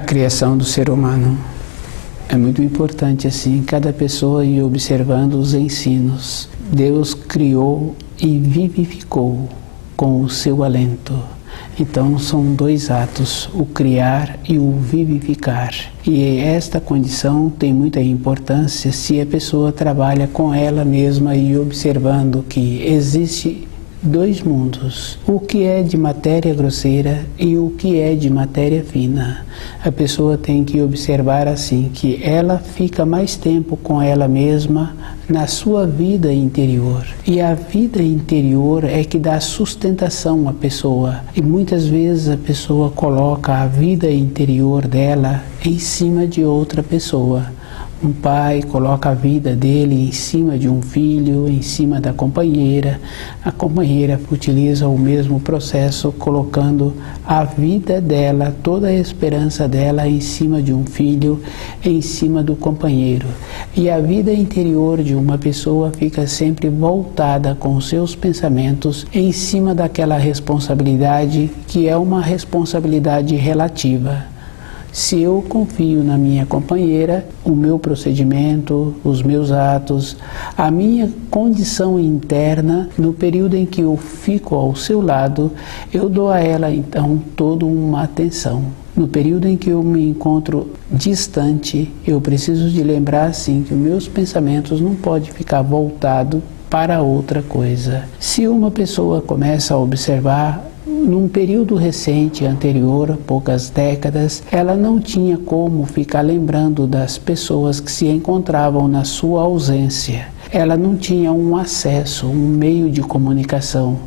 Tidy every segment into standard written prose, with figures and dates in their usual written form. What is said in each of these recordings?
criação do ser humano é muito importante, assim, cada pessoa ir observando os ensinos. Deus criou e vivificou com o seu alento. Então são dois atos, o criar e o vivificar. E esta condição tem muita importância se a pessoa trabalha com ela mesma e observando que existe dois mundos, o que é de matéria grosseira e o que é de matéria fina. A pessoa tem que observar assim, que ela fica mais tempo com ela mesma na sua vida interior. E a vida interior é que dá sustentação à pessoa. E muitas vezes a pessoa coloca a vida interior dela em cima de outra pessoa. Um pai coloca a vida dele em cima de um filho, em cima da companheira. A companheira utiliza o mesmo processo, colocando a vida dela, toda a esperança dela em cima de um filho, em cima do companheiro. E a vida interior de uma pessoa fica sempre voltada com os seus pensamentos em cima daquela responsabilidade, que é uma responsabilidade relativa. Se eu confio na minha companheira, o meu procedimento, os meus atos, a minha condição interna, no período em que eu fico ao seu lado, eu dou a ela então toda uma atenção. No período em que eu me encontro distante, eu preciso de lembrar assim que os meus pensamentos não podem ficar voltados para outra coisa. Se uma pessoa começa a observar, num período recente, anterior, poucas décadas, ela não tinha como ficar lembrando das pessoas que se encontravam na sua ausência. Ela não tinha um acesso, um meio de comunicação.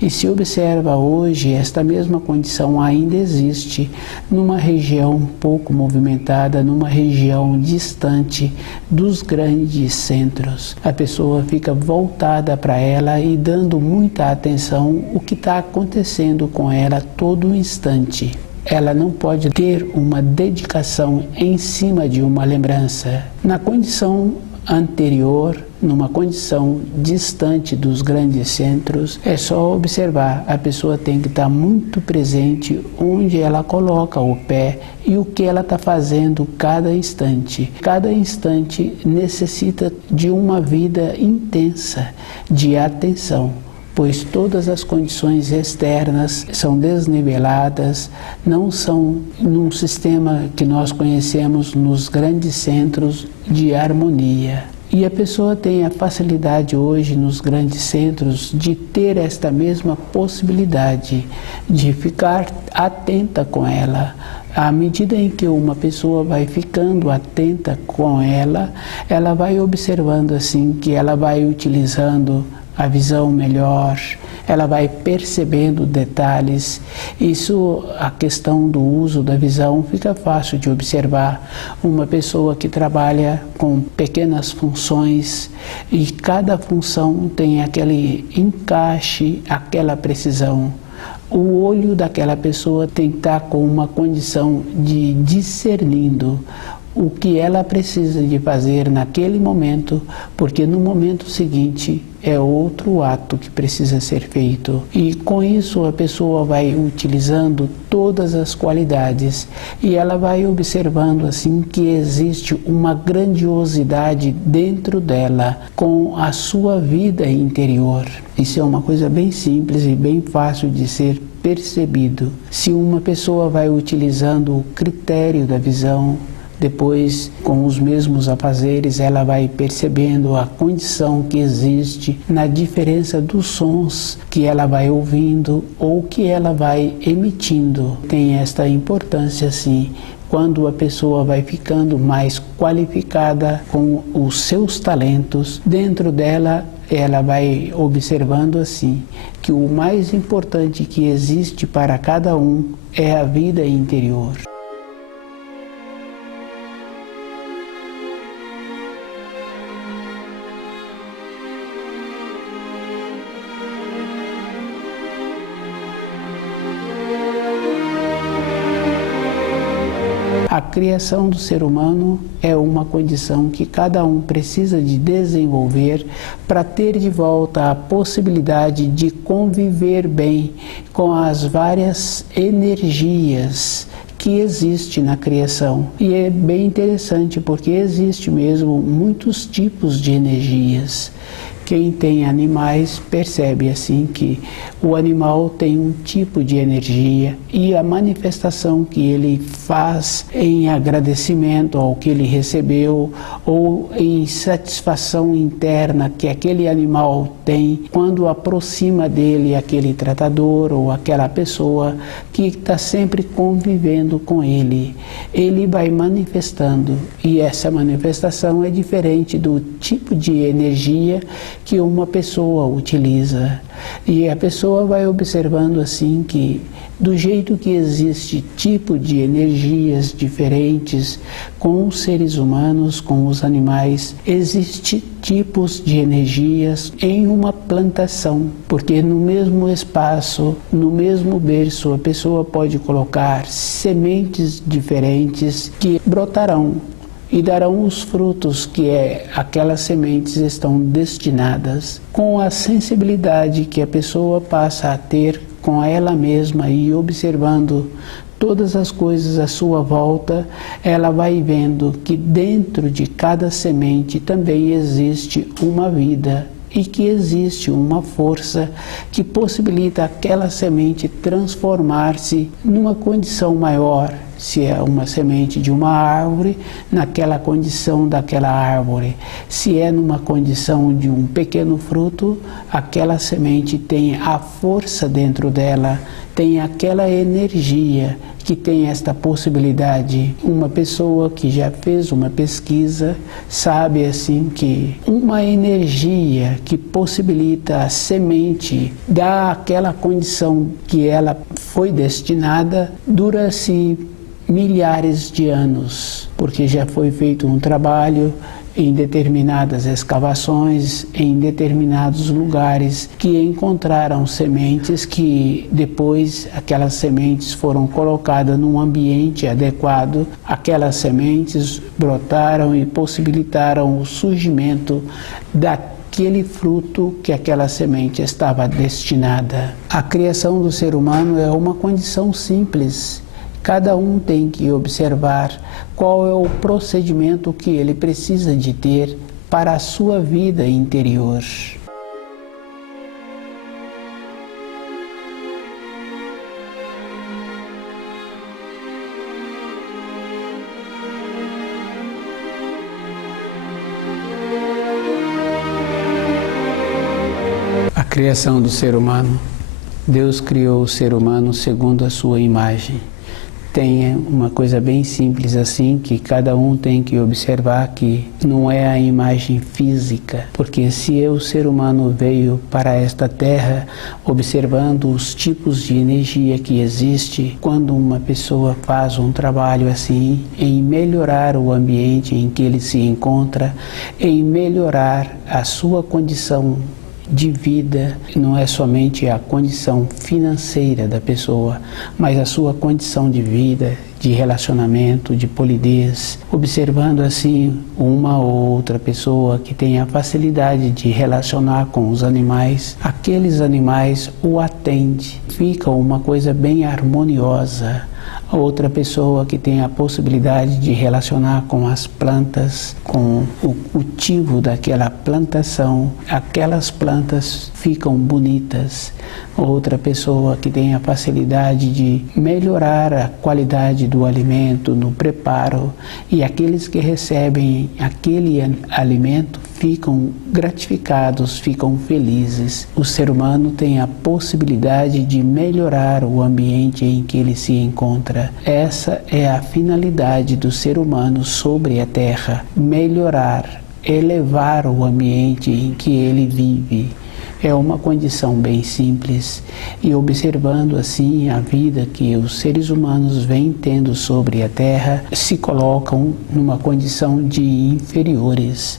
E se observa hoje, esta mesma condição ainda existe numa região pouco movimentada, numa região distante dos grandes centros. A pessoa fica voltada para ela e dando muita atenção ao que está acontecendo com ela todo instante. Ela não pode ter uma dedicação em cima de uma lembrança. Na condição anterior, numa condição distante dos grandes centros, é só observar. A pessoa tem que estar muito presente onde ela coloca o pé e o que ela está fazendo cada instante. Cada instante necessita de uma vida intensa, de atenção, pois todas as condições externas são desniveladas, não são num sistema que nós conhecemos nos grandes centros de harmonia. E a pessoa tem a facilidade hoje nos grandes centros de ter esta mesma possibilidade de ficar atenta com ela. À medida em que uma pessoa vai ficando atenta com ela, ela vai observando assim que ela vai utilizando a visão melhor, ela vai percebendo detalhes. Isso, a questão do uso da visão, fica fácil de observar. Uma pessoa que trabalha com pequenas funções e cada função tem aquele encaixe, aquela precisão. O olho daquela pessoa tem que estar com uma condição de discernindo o que ela precisa de fazer naquele momento, porque no momento seguinte é outro ato que precisa ser feito. E com isso a pessoa vai utilizando todas as qualidades e ela vai observando assim que existe uma grandiosidade dentro dela com a sua vida interior. Isso é uma coisa bem simples e bem fácil de ser percebido. Se uma pessoa vai utilizando o critério da visão, depois, com os mesmos afazeres, ela vai percebendo a condição que existe na diferença dos sons que ela vai ouvindo ou que ela vai emitindo. Tem esta importância, sim, quando a pessoa vai ficando mais qualificada com os seus talentos, dentro dela ela vai observando assim que o mais importante que existe para cada um é a vida interior. A criação do ser humano é uma condição que cada um precisa de desenvolver para ter de volta a possibilidade de conviver bem com as várias energias que existe na criação. E é bem interessante porque existe mesmo muitos tipos de energias. Quem tem animais percebe assim que o animal tem um tipo de energia e a manifestação que ele faz em agradecimento ao que ele recebeu ou em satisfação interna que aquele animal tem quando aproxima dele aquele tratador ou aquela pessoa que está sempre convivendo com ele. Ele vai manifestando e essa manifestação é diferente do tipo de energia que uma pessoa utiliza. E a pessoa vai observando assim que do jeito que existe tipo de energias diferentes com os seres humanos, com os animais, existe tipos de energias em uma plantação, porque no mesmo espaço, no mesmo berço, a pessoa pode colocar sementes diferentes que brotarão e darão os frutos que aquelas sementes estão destinadas, com a sensibilidade que a pessoa passa a ter com ela mesma e observando todas as coisas à sua volta, ela vai vendo que dentro de cada semente também existe uma vida e que existe uma força que possibilita aquela semente transformar-se numa condição maior. Se é uma semente de uma árvore, naquela condição daquela árvore. Se é numa condição de um pequeno fruto, aquela semente tem a força dentro dela, tem aquela energia que tem esta possibilidade. Uma pessoa que já fez uma pesquisa sabe assim que uma energia que possibilita a semente dar aquela condição que ela foi destinada dura-se milhares de anos, porque já foi feito um trabalho em determinadas escavações, em determinados lugares, que encontraram sementes que depois aquelas sementes foram colocadas num ambiente adequado, aquelas sementes brotaram e possibilitaram o surgimento daquele fruto que aquela semente estava destinada. A criação do ser humano é uma condição simples. Cada um tem que observar qual é o procedimento que ele precisa de ter para a sua vida interior. A criação do ser humano. Deus criou o ser humano segundo a sua imagem. Tem uma coisa bem simples assim, que cada um tem que observar que não é a imagem física, porque se o ser humano veio para esta terra observando os tipos de energia que existe, quando uma pessoa faz um trabalho assim, em melhorar o ambiente em que ele se encontra, em melhorar a sua condição de vida, não é somente a condição financeira da pessoa, mas a sua condição de vida, de relacionamento, de polidez, observando assim uma ou outra pessoa que tem a facilidade de relacionar com os animais, aqueles animais o atendem, fica uma coisa bem harmoniosa. Outra pessoa que tem a possibilidade de relacionar com as plantas, com o cultivo daquela plantação, aquelas plantas ficam bonitas. Outra pessoa que tem a facilidade de melhorar a qualidade do alimento, no preparo, e aqueles que recebem aquele alimento ficam gratificados, ficam felizes. O ser humano tem a possibilidade de melhorar o ambiente em que ele se encontra. Essa é a finalidade do ser humano sobre a Terra: melhorar, elevar o ambiente em que ele vive. É uma condição bem simples, e observando assim a vida que os seres humanos vêm tendo sobre a Terra, se colocam numa condição de inferiores,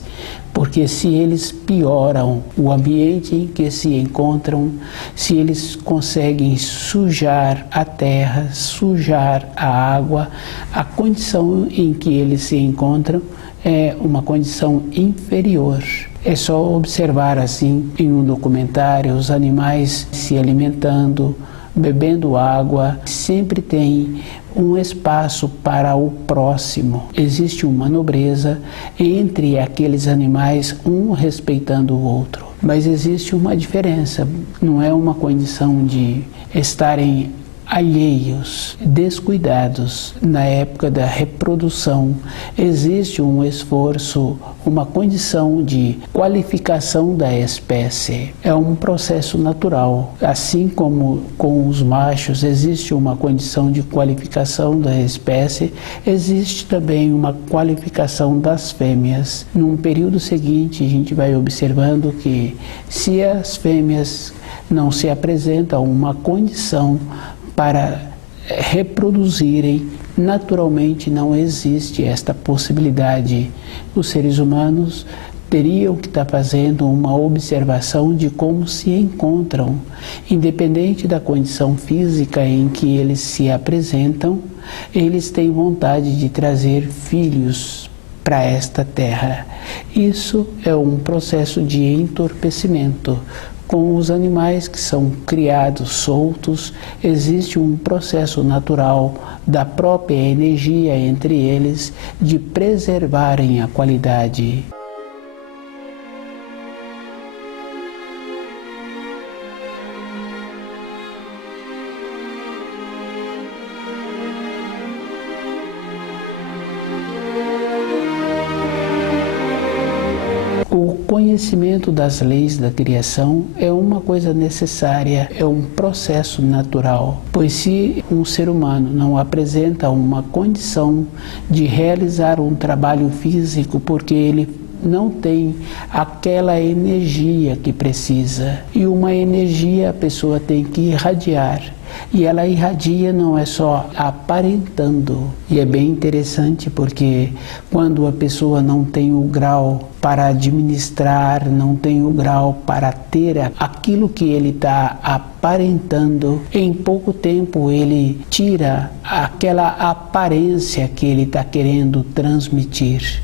porque se eles pioram o ambiente em que se encontram, se eles conseguem sujar a terra, sujar a água, a condição em que eles se encontram é uma condição inferior. É só observar assim em um documentário os animais se alimentando, bebendo água, sempre tem um espaço para o próximo. Existe uma nobreza entre aqueles animais, um respeitando o outro. Mas existe uma diferença, não é uma condição de estarem alheios, descuidados. Na época da reprodução, existe um esforço, uma condição de qualificação da espécie. É um processo natural. Assim como com os machos existe uma condição de qualificação da espécie, existe também uma qualificação das fêmeas. Num período seguinte, a gente vai observando que se as fêmeas não se apresentam uma condição para reproduzirem, naturalmente não existe esta possibilidade. Os seres humanos teriam que estar fazendo uma observação de como se encontram, independente da condição física em que eles se apresentam, eles têm vontade de trazer filhos para esta terra. Isso é um processo de entorpecimento. Com os animais que são criados soltos, existe um processo natural da própria energia entre eles de preservarem a qualidade. O conhecimento das leis da criação é uma coisa necessária, é um processo natural, pois se um ser humano não apresenta uma condição de realizar um trabalho físico porque ele não tem aquela energia que precisa, e uma energia a pessoa tem que irradiar. E ela irradia não é só aparentando. E é bem interessante porque quando a pessoa não tem o grau para administrar, não tem o grau para ter aquilo que ele está aparentando, em pouco tempo ele tira aquela aparência que ele está querendo transmitir,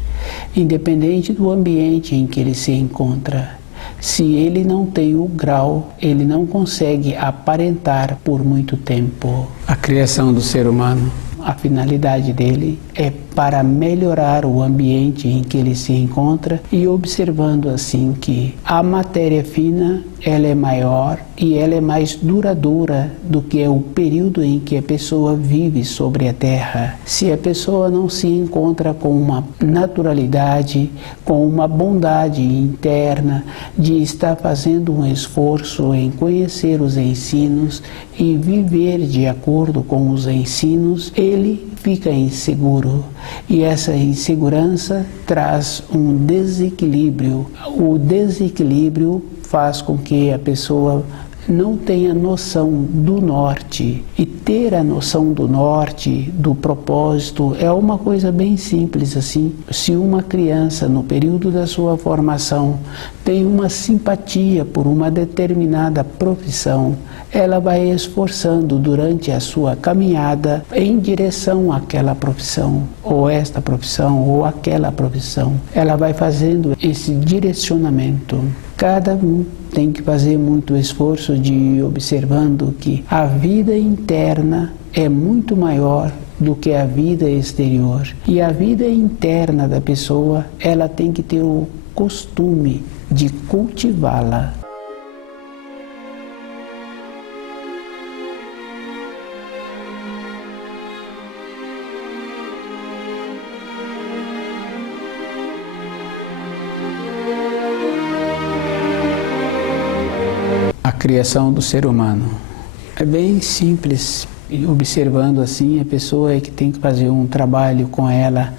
independente do ambiente em que ele se encontra. Se ele não tem o grau, ele não consegue aparentar por muito tempo. A criação do ser humano, a finalidade dele é para melhorar o ambiente em que ele se encontra, e observando assim que a matéria fina ela é maior e ela é mais duradoura do que é o período em que a pessoa vive sobre a terra. Se a pessoa não se encontra com uma naturalidade, com uma bondade interna de estar fazendo um esforço em conhecer os ensinos e viver de acordo com os ensinos, ele fica inseguro. E essa insegurança traz um desequilíbrio. O desequilíbrio faz com que a pessoa não tenha noção do norte. E ter a noção do norte, do propósito, é uma coisa bem simples assim. Se uma criança, no período da sua formação, tem uma simpatia por uma determinada profissão, ela vai esforçando durante a sua caminhada em direção àquela profissão, ou esta profissão, ou aquela profissão. Ela vai fazendo esse direcionamento. Cada um tem que fazer muito esforço de ir observando que a vida interna é muito maior do que a vida exterior. E a vida interna da pessoa, ela tem que ter o costume de cultivá-la. A criação do ser humano é bem simples. E observando assim, a pessoa é que tem que fazer um trabalho com ela.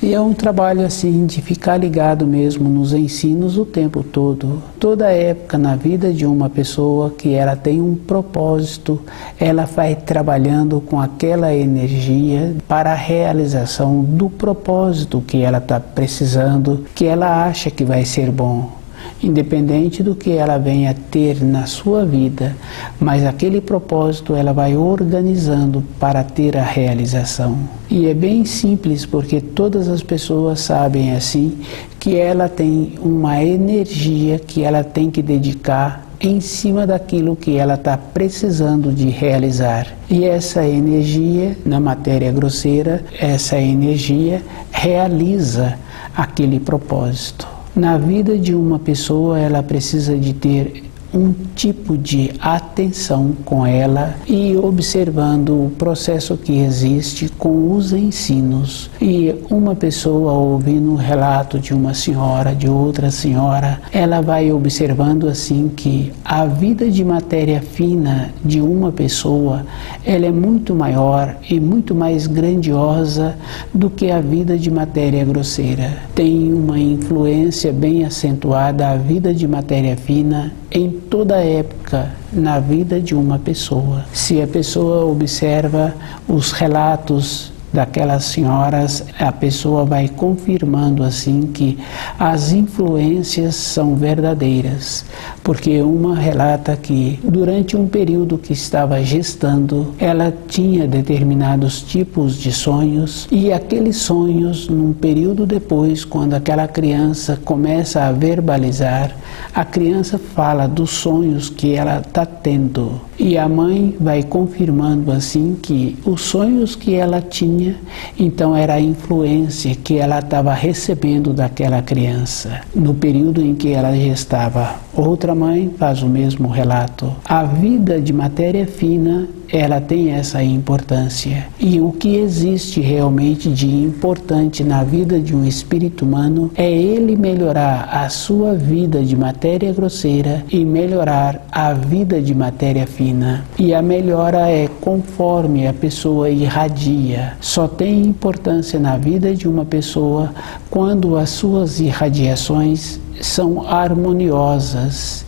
E é um trabalho assim de ficar ligado mesmo nos ensinos o tempo todo. Toda época na vida de uma pessoa que ela tem um propósito, ela vai trabalhando com aquela energia para a realização do propósito que ela está precisando, que ela acha que vai ser bom. Independente do que ela venha ter na sua vida, mas aquele propósito ela vai organizando para ter a realização. E é bem simples, porque todas as pessoas sabem assim que ela tem uma energia que ela tem que dedicar em cima daquilo que ela está precisando de realizar. E essa energia, na matéria grosseira, essa energia realiza aquele propósito. Na vida de uma pessoa, ela precisa de ter um tipo de atenção com ela e observando o processo que existe com os ensinos. E uma pessoa ouvindo um relato de uma senhora, de outra senhora, ela vai observando assim que a vida de matéria fina de uma pessoa, ela é muito maior e muito mais grandiosa do que a vida de matéria grosseira. Tem uma influência bem acentuada a vida de matéria fina em toda época na vida de uma pessoa. Se a pessoa observa os relatos daquelas senhoras, a pessoa vai confirmando assim que as influências são verdadeiras, porque uma relata que durante um período que estava gestando, ela tinha determinados tipos de sonhos e aqueles sonhos, num período depois, quando aquela criança começa a verbalizar, a criança fala dos sonhos que ela está tendo e a mãe vai confirmando assim que os sonhos que ela tinha, então era a influência que ela estava recebendo daquela criança no período em que ela gestava. Outra mãe faz o mesmo relato. A vida de matéria fina, ela tem essa importância. E o que existe realmente de importante na vida de um espírito humano é ele melhorar a sua vida de matéria grosseira e melhorar a vida de matéria fina. E a melhora é conforme a pessoa irradia. Só tem importância na vida de uma pessoa quando as suas irradiações são harmoniosas.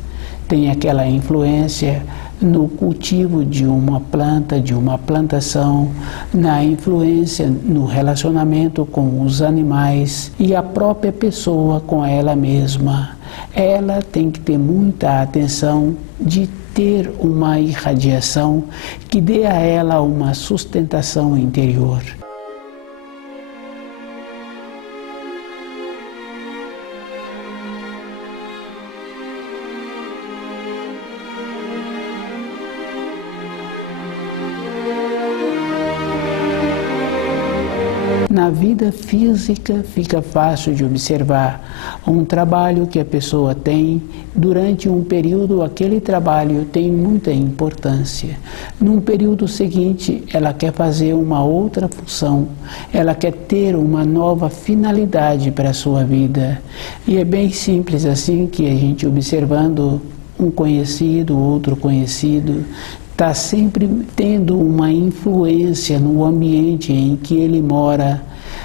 Tem aquela influência no cultivo de uma planta, de uma plantação, na influência no relacionamento com os animais e a própria pessoa com ela mesma. Ela tem que ter muita atenção de ter uma irradiação que dê a ela uma sustentação interior. Na vida física fica fácil de observar um trabalho que a pessoa tem, durante um período aquele trabalho tem muita importância. Num período seguinte ela quer fazer uma outra função, ela quer ter uma nova finalidade para a sua vida. E é bem simples assim que a gente observando um conhecido, outro conhecido, está sempre tendo uma influência no ambiente em que ele mora,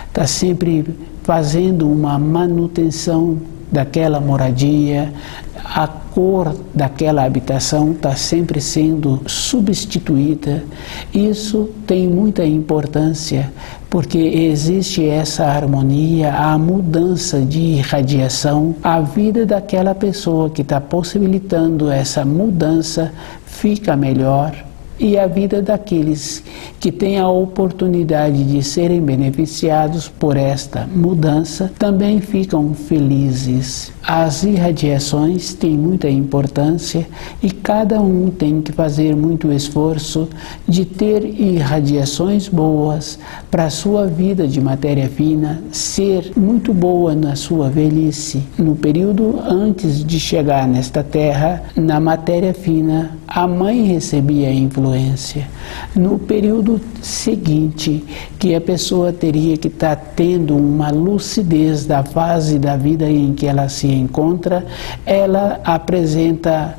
está sempre fazendo uma manutenção daquela moradia, a cor daquela habitação está sempre sendo substituída. Isso tem muita importância, porque existe essa harmonia, a mudança de irradiação, a vida daquela pessoa que está possibilitando essa mudança fica melhor e a vida daqueles que têm a oportunidade de serem beneficiados por esta mudança também ficam felizes. As irradiações têm muita importância e cada um tem que fazer muito esforço de ter irradiações boas para a sua vida de matéria fina ser muito boa na sua velhice. No período antes de chegar nesta terra, na matéria fina, a mãe recebia a influência. No período seguinte, que a pessoa teria que estar tendo uma lucidez da fase da vida em que ela se encontra, ela apresenta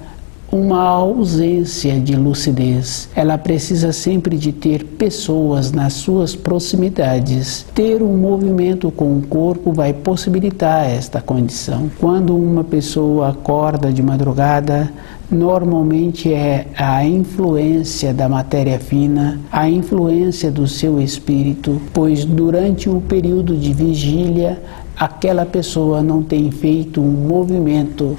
uma ausência de lucidez. Ela precisa sempre de ter pessoas nas suas proximidades. Ter um movimento com o corpo vai possibilitar esta condição. Quando uma pessoa acorda de madrugada, normalmente é a influência da matéria fina, a influência do seu espírito, pois durante o período de vigília, aquela pessoa não tem feito um movimento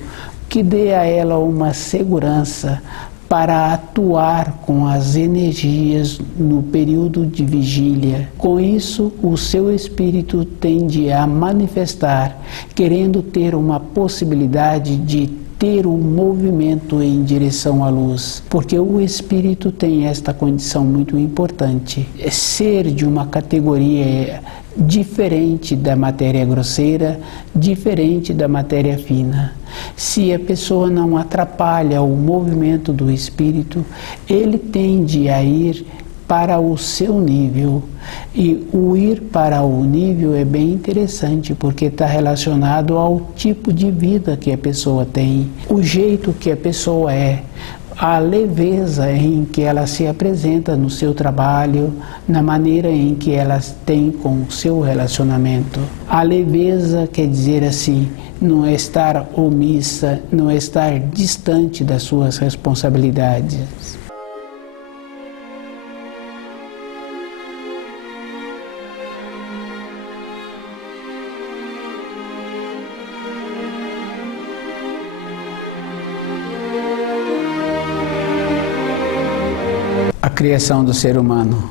que dê a ela uma segurança para atuar com as energias no período de vigília. Com isso, o seu espírito tende a manifestar, querendo ter uma possibilidade de ter um movimento em direção à luz, porque o espírito tem esta condição muito importante, é ser de uma categoria diferente da matéria grosseira, diferente da matéria fina. Se a pessoa não atrapalha o movimento do espírito, ele tende a ir para o seu nível. E o ir para o nível é bem interessante, porque está relacionado ao tipo de vida que a pessoa tem, o jeito que a pessoa é, a leveza em que ela se apresenta no seu trabalho, na maneira em que ela tem com o seu relacionamento. A leveza quer dizer assim, não é estar omissa, não é estar distante das suas responsabilidades. A criação do ser humano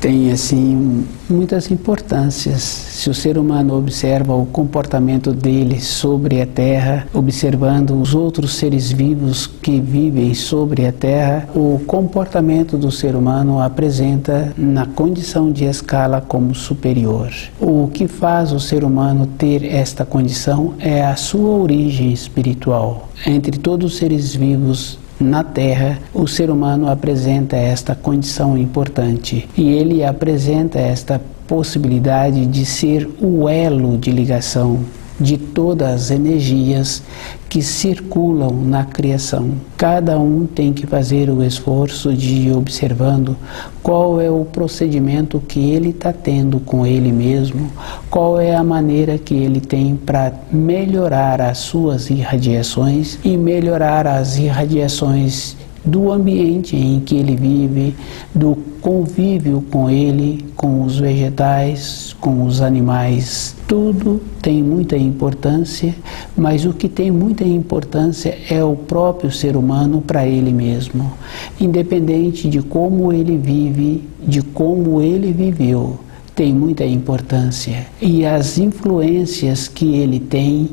tem assim muitas importâncias. Se o ser humano observa o comportamento dele sobre a Terra, observando os outros seres vivos que vivem sobre a Terra, o comportamento do ser humano apresenta na condição de escala como superior. O que faz o ser humano ter esta condição é a sua origem espiritual. Entre todos os seres vivos na Terra, o ser humano apresenta esta condição importante e ele apresenta esta possibilidade de ser o elo de ligação de todas as energias que circulam na criação. Cada um tem que fazer o esforço de ir observando qual é o procedimento que ele está tendo com ele mesmo, qual é a maneira que ele tem para melhorar as suas irradiações e melhorar as irradiações do ambiente em que ele vive, do convívio com ele, com os vegetais, com os animais. Tudo tem muita importância, mas o que tem muita importância é o próprio ser humano para ele mesmo, independente de como ele vive, de como ele viveu. Tem muita importância e as influências que ele tem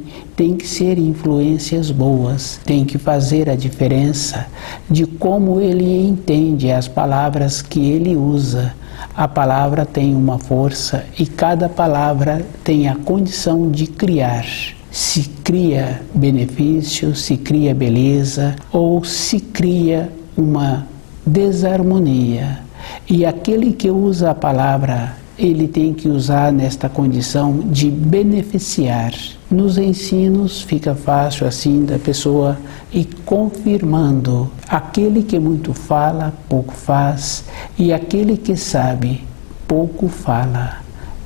que ser influências boas, tem que fazer a diferença de como ele entende as palavras que ele usa. A palavra tem uma força e cada palavra tem a condição de criar. Se cria benefício, se cria beleza ou se cria uma desarmonia. E aquele que usa a palavra, ele tem que usar nesta condição de beneficiar. Nos ensinos fica fácil assim da pessoa ir confirmando. Aquele que muito fala, pouco faz, e aquele que sabe, pouco fala.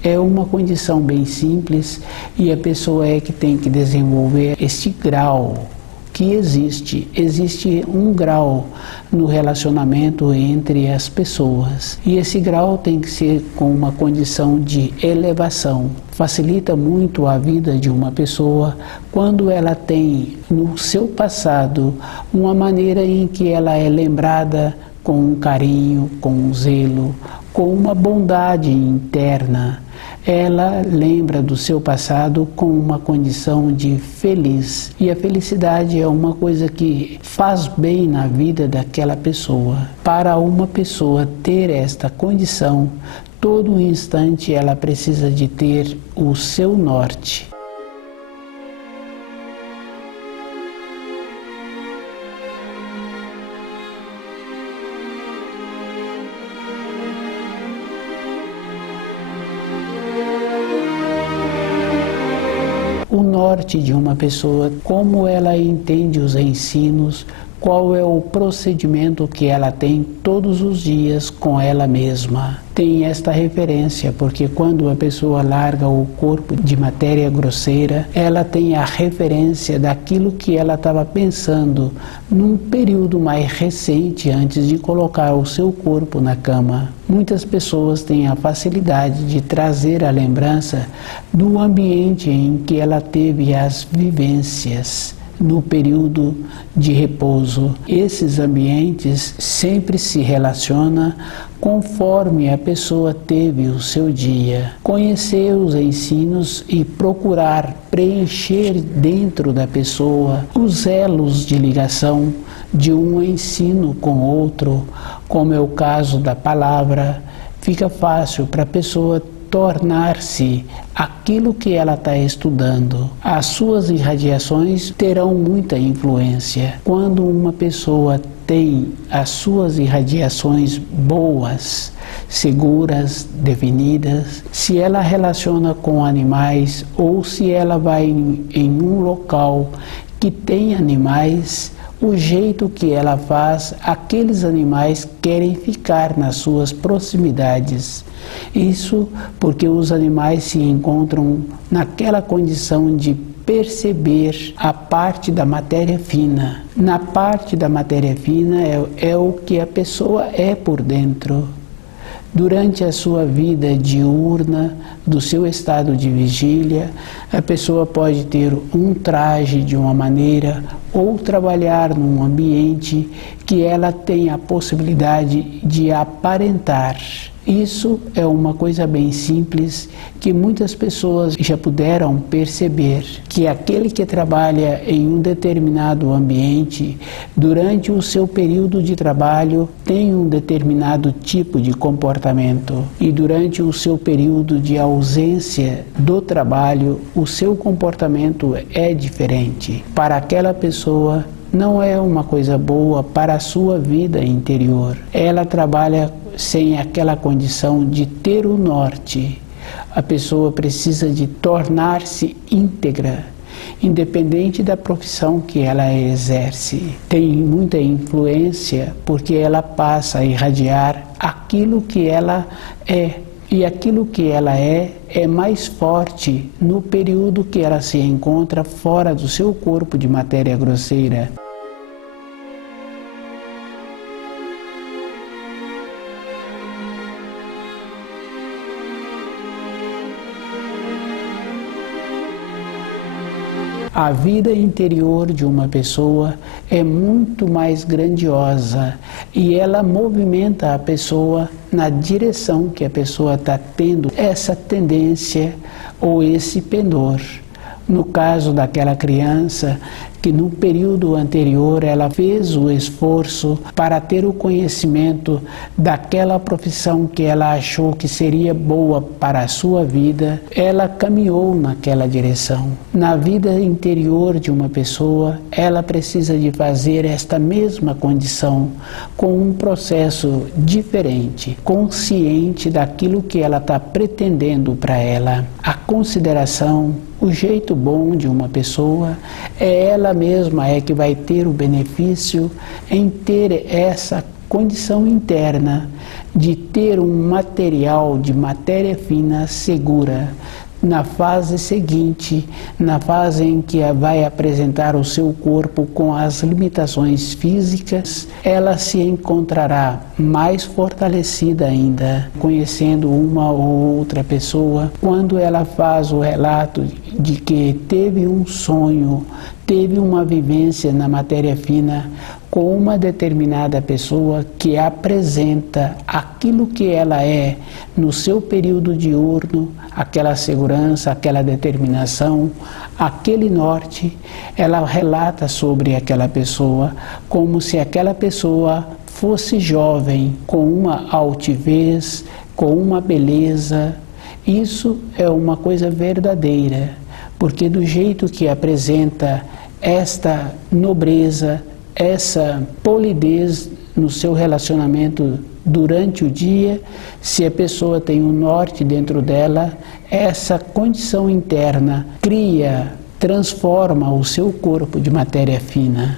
É uma condição bem simples e a pessoa é que tem que desenvolver este grau que existe. Existe um grau no relacionamento entre as pessoas e esse grau tem que ser com uma condição de elevação. Facilita muito a vida de uma pessoa quando ela tem no seu passado uma maneira em que ela é lembrada com um carinho, com um zelo, com uma bondade interna. Ela lembra do seu passado com uma condição de feliz. E a felicidade é uma coisa que faz bem na vida daquela pessoa. Para uma pessoa ter esta condição, todo instante ela precisa de ter o seu norte. O norte de uma pessoa, como ela entende os ensinos, qual é o procedimento que ela tem todos os dias com ela mesma. Tem esta referência, porque quando a pessoa larga o corpo de matéria grosseira, ela tem a referência daquilo que ela estava pensando num período mais recente, antes de colocar o seu corpo na cama. Muitas pessoas têm a facilidade de trazer a lembrança do ambiente em que ela teve as vivências no período de repouso. Esses ambientes sempre se relacionam conforme a pessoa teve o seu dia. Conhecer os ensinos e procurar preencher dentro da pessoa os elos de ligação de um ensino com outro, como é o caso da palavra, fica fácil para a pessoa tornar-se aquilo que ela está estudando. As suas irradiações terão muita influência. Quando uma pessoa tem as suas irradiações boas, seguras, definidas, se ela relaciona com animais ou se ela vai em um local que tem animais, o jeito que ela faz, aqueles animais querem ficar nas suas proximidades. Isso porque os animais se encontram naquela condição de perceber a parte da matéria fina. Na parte da matéria fina é o que a pessoa é por dentro. Durante a sua vida diurna, do seu estado de vigília, a pessoa pode ter um traje de uma maneira ou trabalhar num ambiente que ela tem a possibilidade de aparentar. Isso é uma coisa bem simples que muitas pessoas já puderam perceber, que aquele que trabalha em um determinado ambiente, durante o seu período de trabalho, tem um determinado tipo de comportamento e durante o seu período de ausência do trabalho, o seu comportamento é diferente. Para aquela pessoa, não é uma coisa boa para a sua vida interior. Ela trabalha sem aquela condição de ter o norte. A pessoa precisa de tornar-se íntegra, independente da profissão que ela exerce. Tem muita influência porque ela passa a irradiar aquilo que ela é. E aquilo que ela é mais forte no período que ela se encontra fora do seu corpo de matéria grosseira. A vida interior de uma pessoa é muito mais grandiosa e ela movimenta a pessoa na direção que a pessoa está tendo essa tendência ou esse pendor. No caso daquela criança que no período anterior ela fez o esforço para ter o conhecimento daquela profissão que ela achou que seria boa para a sua vida, ela caminhou naquela direção. Na vida interior de uma pessoa, ela precisa de fazer esta mesma condição com um processo diferente, consciente daquilo que ela está pretendendo para ela. A consideração, o jeito bom de uma pessoa é ela mesma que vai ter o benefício em ter essa condição interna de ter um material de matéria fina segura. Na fase seguinte, na fase em que vai apresentar o seu corpo com as limitações físicas, ela se encontrará mais fortalecida ainda, conhecendo uma ou outra pessoa. Quando ela faz o relato de que teve um sonho, teve uma vivência na matéria fina com uma determinada pessoa que apresenta aquilo que ela é no seu período diurno, aquela segurança, aquela determinação, aquele norte, ela relata sobre aquela pessoa como se aquela pessoa fosse jovem, com uma altivez, com uma beleza. Isso é uma coisa verdadeira, porque do jeito que apresenta esta nobreza, essa polidez no seu relacionamento durante o dia, se a pessoa tem um norte dentro dela, essa condição interna cria, transforma o seu corpo de matéria fina.